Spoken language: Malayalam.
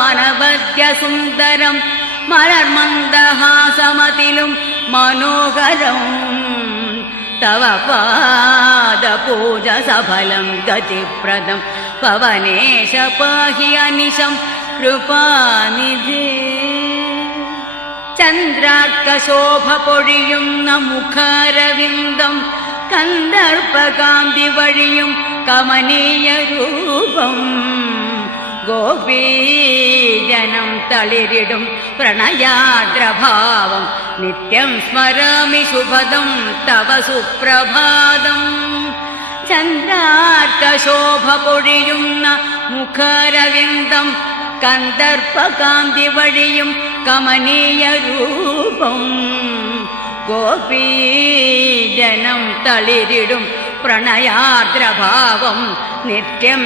മനവദ്യസുന്ദരം മലർമന്ദഹാസമതിലും മനോഹരം തവ പാദപൂജ സഫലം ഗതിപ്രദം പവനേശ പാഹി അനിശം കൃപാനിധേ. ചന്ദ്രാർക്കശോഭ പൊഴിയുന്ന മുഖാരവിന്ദം കന്ദർപ്പകാന്തി വഴിയും കമനീയ രൂപം ഗോപീജനം തളിരിടും പ്രണയാദ്രഭാവം നിത്യം സ്മരാമി ശുഭദം തവ സുപ്രഭാതം. ചന്ദ്രാർക്കശോഭ പൊഴിയുന്ന മുഖാരവിന്ദം കന്ദർപ്പകാന്തി വഴിയും കമനീയ രൂപം ഗോപീജനം തളിരിടും പ്രണയാദ്രഭാവം നിത്യം